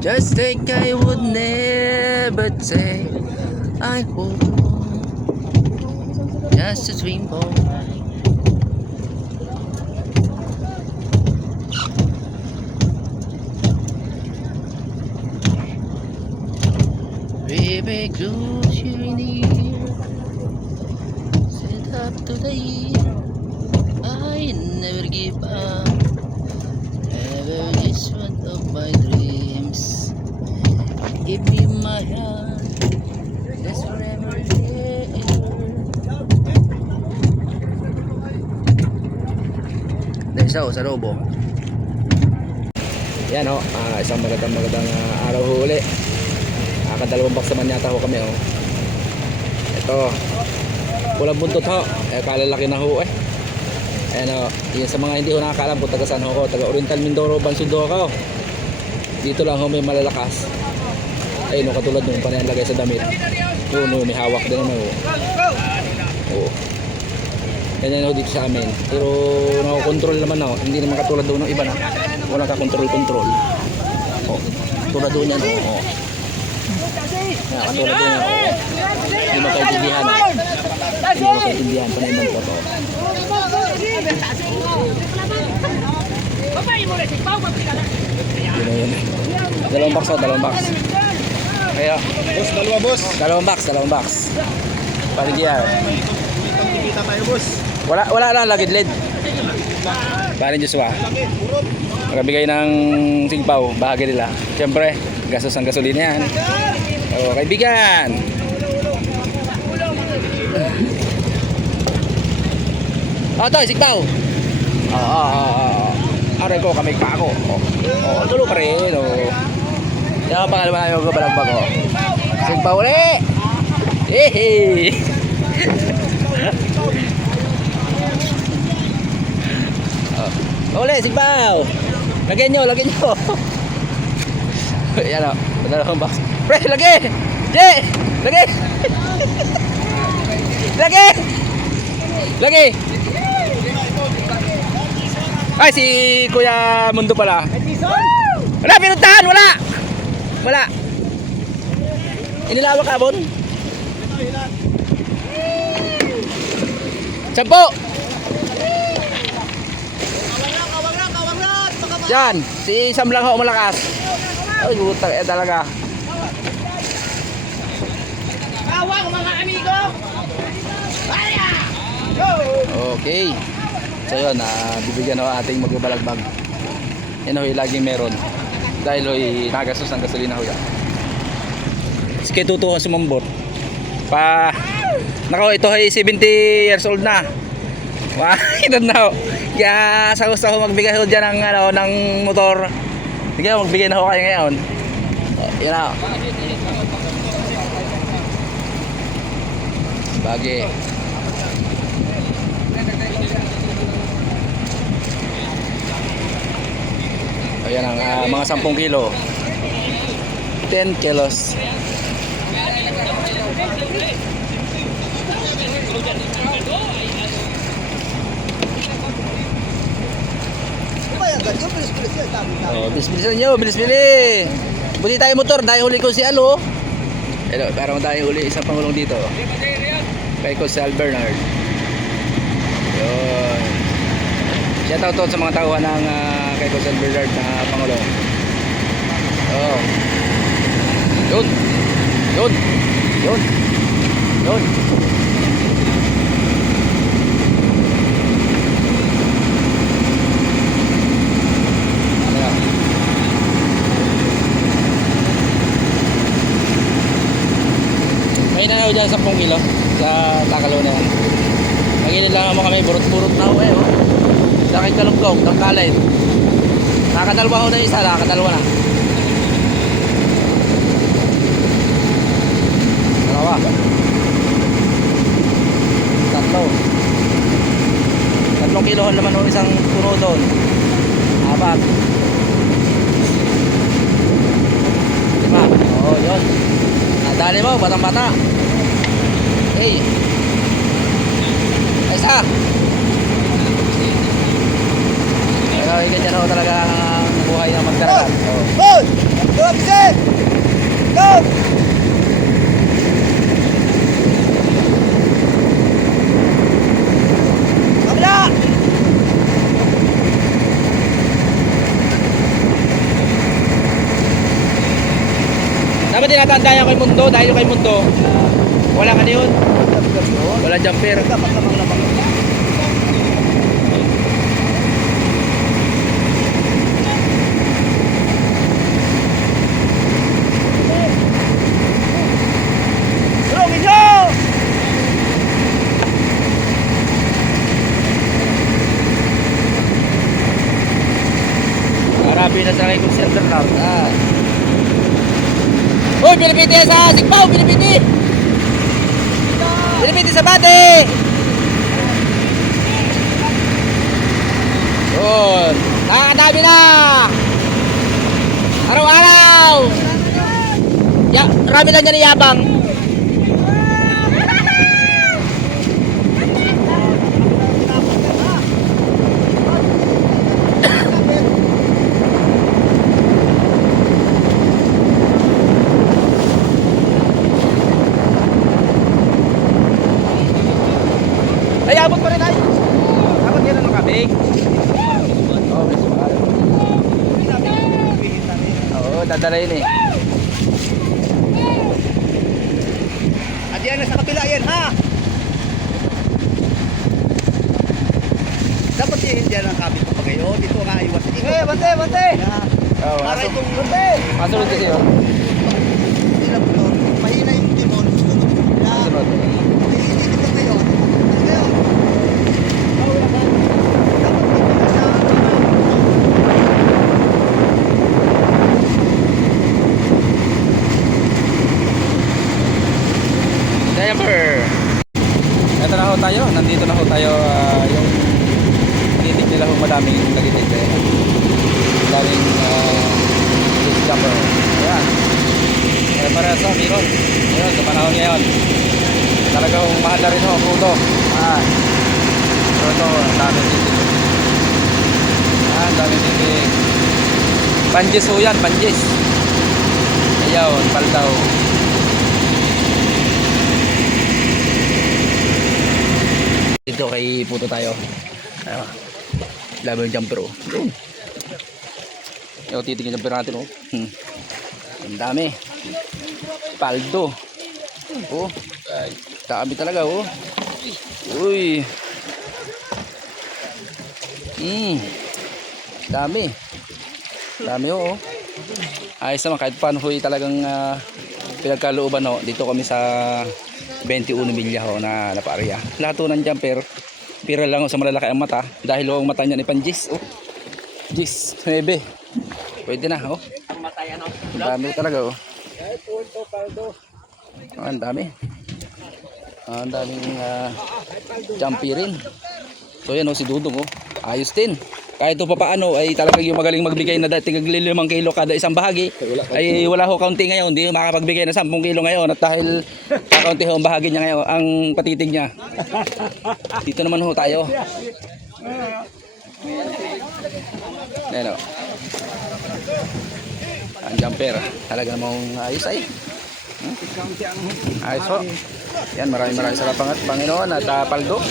Just think I would never say I hope. Just a dream boy. Baby, close your ear. Sit up to the ear. I never give up. Ever is one of my dreams. Give me my hand. That's forever. Dahil sa lobo. Yan o, isang magandang araw ho uli. Kadalawang box naman yata ho kami o. Ito, pulang buntot ho, kalalaki na ho eh. Ayan o, yun sa mga hindi ho nakakaalam kung taga saan ho ko, taga Oriental Mindoro, Bansundo ako. Dito lang ho may malalakas. Ayun o, katulad nung panayang sa damit. Yun o, may hawak din naman o. Oo. Ganyan ho dito sa amin. Pero nakakontrol naman o, hindi naman katulad doon ng iba na wala ka control. O, katulad doon yan o. Katulad doon yan o. Hindi makaintindihan o. Hindi makaintindihan panay ng po. Yun. Dalawang box. Kaya boss, dalawang box. Paligyan. Kita tayo boss. Wala lang lagid lead. Parin Joshua. Magbigay ng sigpaw, bahagi nila. Siyempre, gastos ang gasolina yan. O, kaibigan. Toy, sigpaw. Aray ko, kamig pa ako. Tulo pa rin. Yan ang pangalaman namin magbalagbag. Sigpaw ulit. Hehe. Uli, sigpaw. Lagyan nyo. Yan o, dalawang box. Pre, lagi. Lagi. Ay, si Kuya Mundo pala. Wala, pinuntahan, wala. Inilawak ka, Bon? 10. Yan, si Sam lang ho malakas. Ay, butang talaga. Kawang mga amigo. Okay. So yun, bibigyan ho ating magbabalagbag. Yan ho, laging meron. Dahil ho, nagastos ng gasolina ho yan. Sige, tutuhan sumambot. Nako, ito ay 70 years old na. Wow, ito na ho. Kaya sa gusto ko magbigay ho dyan ng motor. Sige, magbigay na ho kayo ngayon. Yan na ho. Bagi. Ayan ang mga 10 kilo. 10 kilos. Bilis-bilisan nyo, bilis-bili. Buti tayo motor, dahil huli ko si Alo. Hello, para tayo huli isang pangulong dito. Kay ko si Al Bernard. Yun. Shout out sa mga tauhan ng kay ko si Al Bernard na pangulong. Oh. Yun. May nanaw dyan 10 kilo sa Takalo na yan. Nagilid lang mo kami, burot-burot na ho eh. Sa aking kalungkong, tangkalin. Nakakadalwa ho na isa, nakakadalwa na. Dalawa. Tatlo. 3 kilohon naman ho isang puno doon. Apat. 5. Oo, yun. Nadali mo, batang-bata. Okay. Isa. Pero ganyan ho talaga ang buhay ng magdaragat. Oh. Go, Bise! Go! Kabila! Dapat tinatanda yung kay Mundo dahil yung kay Mundo wala ka yun. Wala jumper. Dapat lamang lamang. Tulungin nyo! Arabi na talaga yung center lang. Uy, Pilipiti sa Sigpaw, Pilipiti! Pilipiti sa bate! Yun. Nakakadami na! Araw-araw! Ya, rami lang dyan ni Yabang. Ay, abot pa rin ay! Abot yan ang kabig. Oh, may sumari. Oo, dadala yun eh. At yan na sa kapila yan, ha? Dapat yan dyan ang kabit ko pagayo. Dito nga iwas. Eh, bante, bante! Oo, Para aso. itong bante! Masunod kasi yun. Ilang po. Mahina yung timon. Masunod. Dito kayo. Kayo. Dapat dito na sa... Diaper. Ito na ho tayo. Nandito na ho tayo. Yung titik nila ho madaming nagitik. Daming jumper. Ayan. Kaya para sa meron. Ayan, sa panahon ngayon. Talagang mahal na rin ho. Puto. Pero ito, ang daming titik. Ang daming titik. Panjis ho yan. Panjis. Ayaw. Paldaw. Dito kay Puto tayo. Ayun. Laban yung jumper oh. Doon. Yung titigil jumper natin oh. Ang dami. Paldo. Oh. Ay, dami talaga oh. Uy. Dami. Dami oh. Ayos naman kahit paano huy talagang pinagkalooban oh. Dito kami sa 21 milya ho na napaarya. Lahat ho ng jumper pira lang ho sa malalaki ang mata dahil ho ang mata niya ni Panjis oh. Jis, 9. Pwede na oh. Ang dami talaga oh. Ang dami. Ang daming jumpy rin. So yan oh si Dudong oh. Ayos din. Kahit ito pa paano ay talagang yung magaling magbigay na dati 5 kilo kada isang bahagi ay wala ho kaunti ngayon, hindi makapagbigay ng 10 kilo ngayon at dahil kakaunti ho ang bahagi niya ngayon, ang patitig niya. Dito naman ho tayo. Ayan o. Ang jumper, talaga namang ayos ay. Ayos ho. Yan, maraming salamat Panginoon at Paldo.